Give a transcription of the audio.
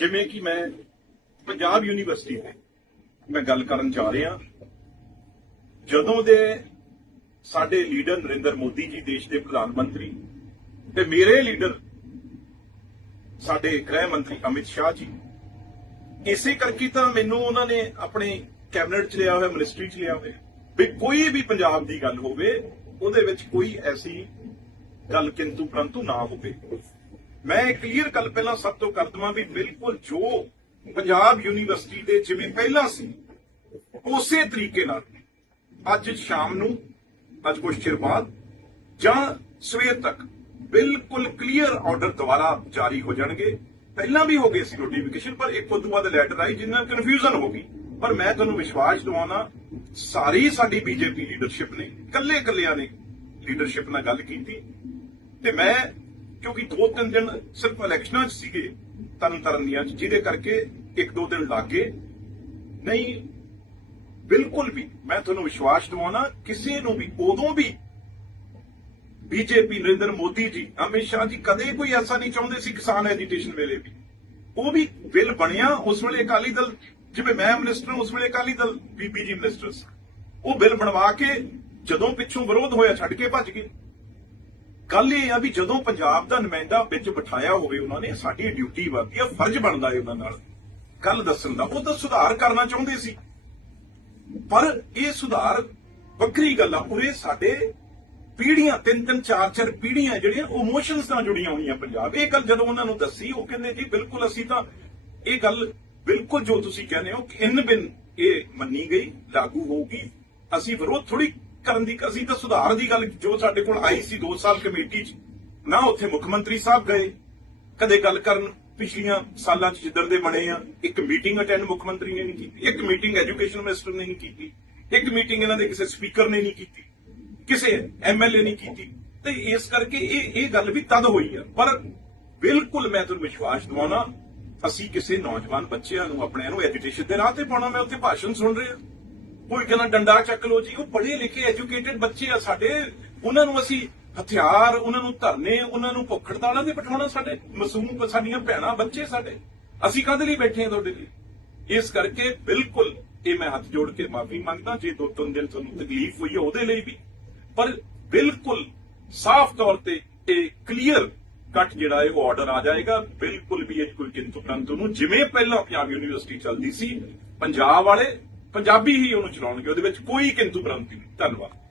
ਜਿਵੇਂ ਕਿ ਮੈਂ ਪੰਜਾਬ ਯੂਨੀਵਰਸਿਟੀ ਤੇ ਮੈਂ ਗੱਲ ਕਰਨ ਜਾ ਰਿਹਾ ਜਦੋਂ ਦੇ ਸਾਡੇ ਲੀਡਰ ਨਰਿੰਦਰ ਮੋਦੀ ਜੀ ਦੇਸ਼ ਦੇ ਪ੍ਰਧਾਨ ਮੰਤਰੀ ਤੇ ਮੇਰੇ ਲੀਡਰ ਸਾਡੇ ਗ੍ਰਹਿ ਮੰਤਰੀ ਅਮਿਤ ਸ਼ਾਹ ਜੀ ਇਸੇ ਕਰਕੇ ਤਾਂ ਮੈਨੂੰ ਉਹਨਾਂ ਨੇ ਆਪਣੇ ਕੈਬਨਿਟ ਚ ਲਿਆ ਹੋਇਆ ਮਿਨਿਸਟਰੀ ਚ ਲਿਆ ਹੋਇਆ ਵੀ ਕੋਈ ਵੀ ਪੰਜਾਬ ਦੀ ਗੱਲ ਹੋਵੇ ਉਹਦੇ ਵਿੱਚ ਕੋਈ ਐਸੀ ਗੱਲ ਕਿੰਤੂ ਪਰੰਤੂ ਨਾ ਹੋਵੇ ਮੈਂ ਇਹ ਕਲੀਅਰ ਗੱਲ ਪਹਿਲਾਂ ਸਭ ਤੋਂ ਕਰ ਦਵਾਂ ਵੀ ਬਿਲਕੁਲ ਜੋ ਪੰਜਾਬ ਯੂਨੀਵਰਸਿਟੀ ਦੇ ਜਿਵੇਂ ਪਹਿਲਾਂ ਸੀ ਉਸੇ ਤਰੀਕੇ ਨਾਲ ਅੱਜ ਸ਼ਾਮ ਨੂੰ ਅੱਜ ਕੁਝ ਚਿਰ ਬਾਅਦ ਜਾਂ ਸਵੇਰ ਤੱਕ ਬਿਲਕੁਲ ਕਲੀਅਰ ਆਰਡਰ ਦੁਬਾਰਾ ਜਾਰੀ ਹੋ ਜਾਣਗੇ ਪਹਿਲਾਂ ਵੀ ਹੋ ਗਏ ਸੀ ਨੋਟੀਫਿਕੇਸ਼ਨ ਪਰ ਇੱਕ ਉਦੋਂ ਬਾਅਦ ਲੈਟਰ ਆਈ ਜਿੰਨਾਂ ਕਨਫਿਊਜ਼ਨ ਹੋ ਗਈ ਪਰ ਮੈਂ ਤੁਹਾਨੂੰ ਵਿਸ਼ਵਾਸ ਦਿਵਾਉਣਾ ਸਾਰੀ ਸਾਡੀ ਬੀਜੇਪੀ ਲੀਡਰਸ਼ਿਪ ਨੇ ਕੱਲੇ ਕੱਲਿਆਂ ਨੇ ਲੀਡਰਸ਼ਿਪ ਨਾਲ ਗੱਲ ਕੀਤੀ ਤੇ ਮੈਂ ਕਿਉਂਕਿ ਦੋ ਤਿੰਨ ਦਿਨ ਸਿਰਫ ਇਲੈਕਸ਼ਨਾਂ 'ਚ ਸੀਗੇ ਤਰਨ ਤਰਨ ਦੀਆਂ ਜਿਹਦੇ ਕਰਕੇ ਇੱਕ ਦੋ ਦਿਨ ਲੱਗ ਗਏ ਨਹੀਂ ਬਿਲਕੁਲ ਵੀ ਮੈਂ ਤੁਹਾਨੂੰ ਵਿਸ਼ਵਾਸ ਦਿਵਾਉਣਾ ਕਿਸੇ ਨੂੰ ਵੀ ਉਦੋਂ ਵੀ ਬੀਜੇਪੀ ਨਰਿੰਦਰ ਮੋਦੀ ਜੀ ਹਮੇਸ਼ਾ ਜੀ ਕਦੇ ਕੋਈ ਐਸਾ ਨਹੀਂ ਚਾਹੁੰਦੇ ਸੀ ਕਿਸਾਨ ਐਜੀਟੇਸ਼ਨ ਵੇਲੇ ਵੀ ਉਹ ਵੀ ਬਿੱਲ ਬਣਿਆ ਉਸ ਵੇਲੇ ਅਕਾਲੀ ਦਲ ਜਿਵੇਂ ਮੈਂ ਮਿਨਿਸਟਰ ਉਸ ਵੇਲੇ ਅਕਾਲੀ ਦਲ ਬੀਬੀ ਜੀ ਮਿਨਿਸਟਰ ਉਹ ਬਿੱਲ ਬਣਵਾ ਕੇ ਜਦੋਂ ਪਿੱਛੋਂ ਵਿਰੋਧ ਹੋਇਆ ਛੱਡ ਕੇ ਭੱਜ ਗਏ ਗੱਲ ਇਹ ਆ ਵੀ ਜਦੋਂ ਪੰਜਾਬ ਦਾ ਨੁਮਾਇੰਦਾ ਵਿੱਚ ਬਿਠਾਇਆ ਹੋਵੇ ਉਹਨਾਂ ਨੇ ਸਾਡੀ ਡਿਊਟੀ ਵਰਤੀ ਆ ਫਰਜ਼ ਬਣਦਾ ਹੈ ਉਹਨਾਂ ਨਾਲ ਗੱਲ ਦੱਸਣ ਦਾ ਉਹ ਤਾਂ ਸੁਧਾਰ ਕਰਨਾ ਚਾਹੁੰਦੇ ਸੀ ਪਰ ਇਹ ਸੁਧਾਰ ਵੱਖਰੀ ਗੱਲ ਆ ਉਰੇ ਸਾਡੇ ਪੀੜੀਆਂ ਤਿੰਨ ਤਿੰਨ ਚਾਰ ਚਾਰ ਪੀੜੀਆਂ ਜਿਹੜੀਆਂ ਉਹ ਇਮੋਸ਼ਨਸ ਨਾਲ ਜੁੜੀਆਂ ਹੋਈਆਂ ਪੰਜਾਬ ਇਹ ਗੱਲ ਜਦੋਂ ਉਹਨਾਂ ਨੂੰ ਦੱਸੀ ਉਹ ਕਹਿੰਦੇ ਜੀ ਬਿਲਕੁਲ ਅਸੀਂ ਤਾਂ ਇਹ ਗੱਲ ਬਿਲਕੁਲ ਜੋ ਤੁਸੀਂ ਕਹਿੰਦੇ ਹੋ ਕਿ ਇਨ ਬਿਨ ਇਹ ਮੰਨੀ ਗਈ ਲਾਗੂ ਹੋਊਗੀ ਅਸੀਂ ਵਿਰੋਧ ਥੋੜੀ ਕਰਨ ਦੀ ਅਸੀਂ ਤਾਂ ਸੁਧਾਰ ਦੀ ਗੱਲ ਜੋ ਸਾਡੇ ਕੋਲ ਆਈ ਸੀ 2 ਸਾਲ ਕਮੇਟੀ 'ਚ ਨਾ ਉੱਥੇ ਮੁੱਖ ਮੰਤਰੀ ਸਾਹਿਬ ਗਏ ਕਦੇ ਗੱਲ ਕਰਨ ਪਿਛਲੀਆਂ ਸਾਲਾਂ 'ਚ ਜਿੱਦਣ ਦੇ ਬਣੇ ਆ ਇੱਕ ਮੀਟਿੰਗ ਅਟੈਂਡ ਮੁੱਖ ਮੰਤਰੀ ਨੇ ਨਹੀਂ ਕੀਤੀ ਇੱਕ ਮੀਟਿੰਗ ਐਜੂਕੇਸ਼ਨ ਮਿਨਿਸਟਰ ਨੇ ਨਹੀਂ ਕੀਤੀ ਇੱਕ ਮੀਟਿੰਗ ਇਹਨਾਂ ਦੇ ਕਿਸੇ ਸਪੀਕਰ ਨੇ ਨਹੀਂ ਕੀਤੀ ਕਿਸੇ ਐਮਐਲਏ ਨਹੀਂ ਕੀਤੀ ਤੇ ਇਸ ਕਰਕੇ ਇਹ ਇਹ ਗੱਲ ਵੀ ਤਦ ਹੋਈ ਆ ਪਰ ਬਿਲਕੁਲ ਮੈਂ ਤੁਹਾਨੂੰ ਵਿਸ਼ਵਾਸ ਦਿਵਾਉਣਾ ਅਸੀਂ ਕਿਸੇ ਨੌਜਵਾਨ ਬੱਚਿਆਂ ਨੂੰ ਆਪਣੇ ਨੂੰ ਐਜੂਕੇਸ਼ਨ ਦੇ ਰਾਹ ਤੇ ਪਾਉਣਾ ਮੈਂ ਉੱਥੇ ਭਾਸ਼ਣ ਸੁਣ ਰਿਹਾ ਕੋਈ ਕਹਿੰਦਾ ਡੰਡਾ ਚੱਕ ਲੋ ਜੀ ਉਹ ਪੜ੍ਹੇ ਲਿਖੇ ਐਜੂਕੇਟਿਡ ਬੱਚੇ ਆ ਸਾਡੇ ਉਹਨਾਂ ਨੂੰ ਅਸੀਂ ਹਥਿਆਰ ਉਹਨਾਂ ਨੂੰ ਧਰਨੇ ਉਹਨਾਂ ਨੂੰ ਭੁੱਖ ਹੜਤਾਲਾਂ ਤੇ ਬਿਠਾਉਣਾ ਸਾਡੇ ਮਸੂਮ ਸਾਡੀਆਂ ਭੈਣਾਂ ਬੱਚੇ ਸਾਡੇ ਅਸੀਂ ਕਾਹਦੇ ਲਈ ਬੈਠੇ ਆ ਤੁਹਾਡੇ ਲਈ ਇਸ ਕਰਕੇ ਬਿਲਕੁਲ ਇਹ ਮੈਂ ਹੱਥ ਜੋੜ ਕੇ ਮਾਫੀ ਮੰਗਦਾ ਜੇ ਦੋ ਤਿੰਨ ਦਿਨ ਤੁਹਾਨੂੰ ਤਕਲੀਫ ਹੋਈ ਹੈ ਉਹਦੇ ਲਈ ਵੀ ਪਰ ਬਿਲਕੁਲ ਸਾਫ਼ ਤੌਰ ਤੇ ਇਹ ਕਲੀਅਰ ਕੱਟ ਜਿਹੜਾ ਹੈ ਉਹ ਆਰਡਰ ਆ ਜਾਏਗਾ ਬਿਲਕੁਲ ਵੀ ਇਹ ਕੋਈ ਕਿੰਤੂ ਪ੍ਰੰਤੂ ਨੂੰ ਜਿਵੇਂ ਪਹਿਲਾਂ ਪੰਜਾਬ ਯੂਨੀਵਰਸਿਟੀ ਚੱਲਦੀ ਸੀ ਪੰਜਾਬ ਵਾਲੇ ਪੰਜਾਬੀ ਹੀ ਉਹਨੂੰ ਚਲਾਉਣਗੇ ਉਹਦੇ ਵਿੱਚ ਕੋਈ ਕਿੰਤੂ ਪ੍ਰੰਤੀ ਨਹੀਂ ਧੰਨਵਾਦ